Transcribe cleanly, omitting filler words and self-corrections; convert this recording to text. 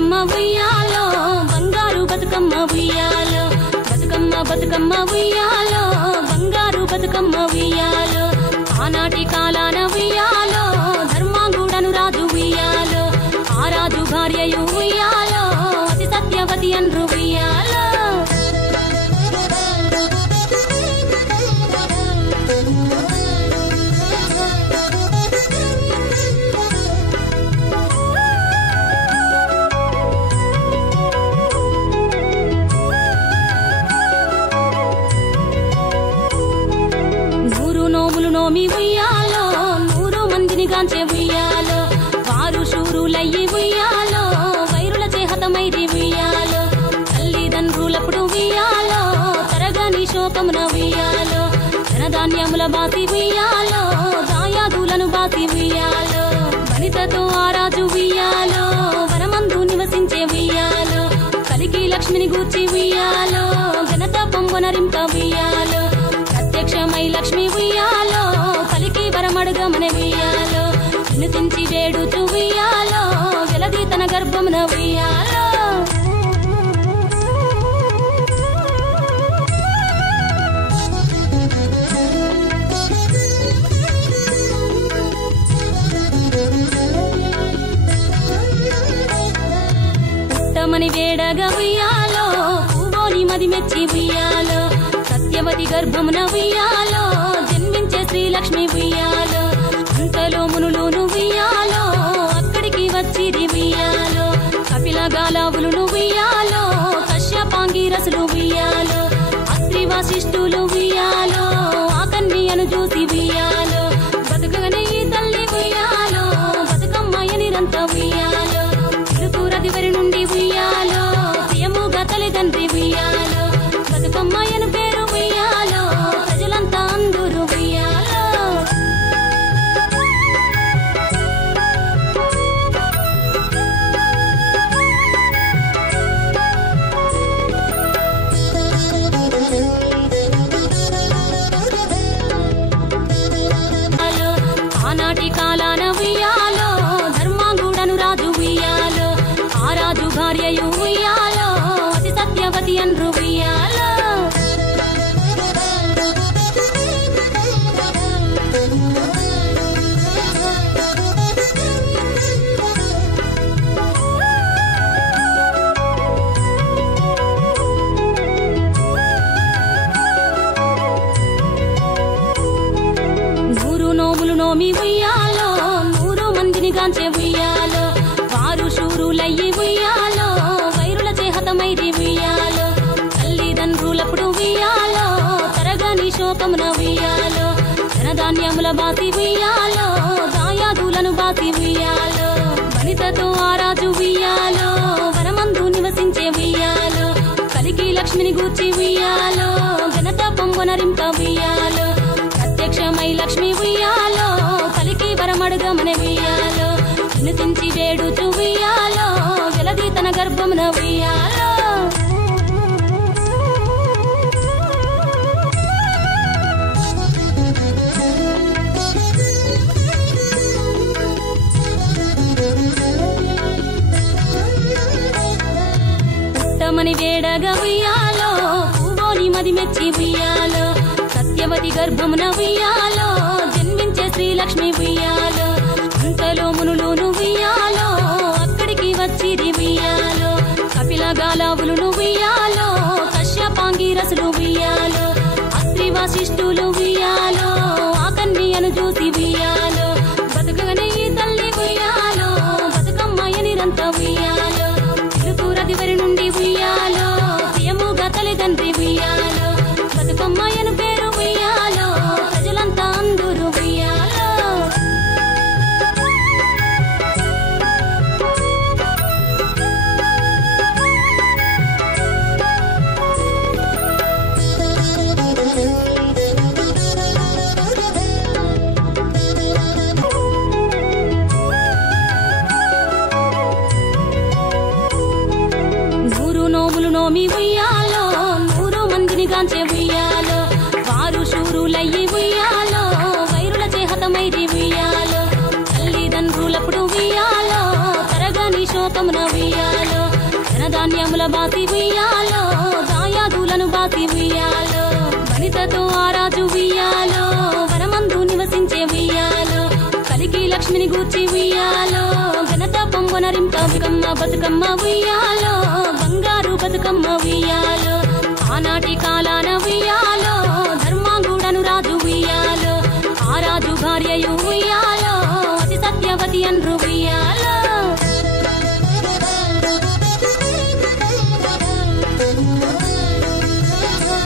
బతుకమ్మ ఉయ్యాలో బంగారు బతుకమ్మ ఉయ్యాలో బతుకమ్మ బతుకమ్మ ఉయ్యాలో బంగారు బతుకమ్మ ఉయ్యాలో ఆనాటి కాలాన ఉయ్యాలో ధర్మాంగుడను రాజు ఉయ్యాలో ఆ రాజు భార్యయు ఉయ్యాలో అతి సత్యవతి అన్రు ఉయ్యాలో నోమి ఉయ్యాలో 100 మందిని గాంచే ఉయ్యాలో వారు శూరులయ్యి ఉయ్యాలో వైరుల చేహతమైరి ఉయ్యాలో తల్లిదండ్రులప్పుడు ఉయ్యాలో తరగని శోకమున ఉయ్యాలో ధనధాన్యముల బాసి ఉయ్యాలో దాయాదులను బాసి ఉయ్యాలో వనితతో ఆ రాజు ఉయ్యాలో వనమందు నివసించే ఉయ్యాలో కలికి లక్ష్మిని గూర్చి ఉయ్యాలో ఘనత పొంగనరింప ఉయ్యాలో ప్రత్యక్షమై లక్ష్మి ఉయ్యాలో కలికి వరమడుగమన ఉయ్యాలో వినుతించి వేడుచు ఉయ్యాలో వెలది తన గర్భమున ఉయ్యాలో పుట్టమని వేడగా ఉయ్యాలో పూవోని మది మెచ్చి ఉయ్యాలో సత్యవతి గర్భమున ఉయ్యాలో జన్మించే శ్రీలక్ష్మి ఉయ్యాలో అంతలో మునులును ఉయ్యాలో అక్కడికి వచ్చిరి ఉయ్యాలో కపిల గాలావులును ఉయ్యాలో కశ్యపాంగిరసులు ఉయ్యాలో అత్రి వశిష్ఠులు ఉయ్యాలో ఆ కన్యను చూసి ఉయ్యాలో బతుకగనే ఈ తల్లి ఉయ్యాలో బతుకమ్మయ్య నిరంత ఉయ్యాలో తిరుపూరదివరి నుండి ఉయ్యాలో ప్రియముగా తల్లిదండ్రి ఉయ్యాలో బతుకమ్మయ్యను పేరు ఉయ్యాలో ప్రజలంతా అందరూ ఉయ్యాలో ఆనాటి కాలాన ఉయ్యాలో ధర్మాంగుడను రాజు ఉయ్యాలో ఆ రాజు భార్యయు ఉయ్యాలో అతి సత్యవతి అన్రు ఉయ్యాలో నోమి ఉయ్యాలో 100 మందిని గాంచే ఉయ్యాలో వారు శూరులయ్యి ఉయ్యాలో వైరుల చేహతమైరి ఉయ్యాలో తల్లిదండ్రులప్పుడు ఉయ్యాలో తరగని శోకమున ఉయ్యాలో ధనధాన్యముల బాసి ఉయ్యాలో దాయాదులను బాసి ఉయ్యాలో వనితతో ఆ రాజు ఉయ్యాలో వనమందు నివసించే ఉయ్యాలో కలికి లక్ష్మిని గూర్చి ఉయ్యాలో ఘనత పొంగనరింప ఉయ్యాలో ప్రత్యక్షమై లక్ష్మి ఉయ్యాలో కలికి వరమడుగమన ఉయ్యాలో వినుతించి వేడుచు ఉయ్యాలో వెలది తన గర్భమున ఉయ్యాలో పుట్టమని వేడగా ఉయ్యాలో పూవోని మది మెచ్చి ఉయ్యాలో సత్యవతి గర్భమున ఉయ్యాలో జన్మించే శ్రీలక్ష్మి ఉయ్యాలో అంతలో మునులును ఉయ్యాలో అక్కడికి వచ్చిరి ఉయ్యాలో కపిల గాలావులును ఉయ్యాలో కశ్యపాంగిరసులు ఉయ్యాలో అత్రి వశిష్ఠులు ఉయ్యాలో ఆ కన్యను చూసి ఉయ్యాలో బతుకగనే ఈ తల్లి ఉయ్యాలో బతుకమ్మయ్య నిరంత ఉయ్యాలో తిరుపూరదివరి నుండి ఉయ్యాలో ప్రియముగా తల్లిదండ్రి ఉయ్యాలో బతుకమ్మయ్యను పేరు ఉయ్యాలో ప్రజలంతా అందరూ ఉయ్యాలో నోమి ఉయ్యాలో 100 మందిని గాంచే ఉయ్యాలో వారు శూరులయ్యి ఉయ్యాలో వైరుల చేహతమైరి ఉయ్యాలో తల్లిదండ్రులప్పుడు ఉయ్యాలో తరగని శోకమున ఉయ్యాలో గాయముల బాసి ఉయ్యాలో దాయాదులను బాసి ఉయ్యాలో వనితతో ఆరాజు ఉయ్యాలో వనమందు నివసించే ఉయ్యాలో కలికి లక్ష్మిని గూర్చి ఉయ్యాలో ఘనత పొంగొనరింప బతుకమ్మ ఉయ్యాలో బంగారు బతుకమ్మ ఉయ్యాలో ఆనాటి కాలాన ఉయ్యాలో ధర్మాంగుడను రాజు ఉయ్యాలో ఆ రాజు భార్యయు ఉయ్యాలో అతి సత్యవతి అన్రు ఉయ్యాలో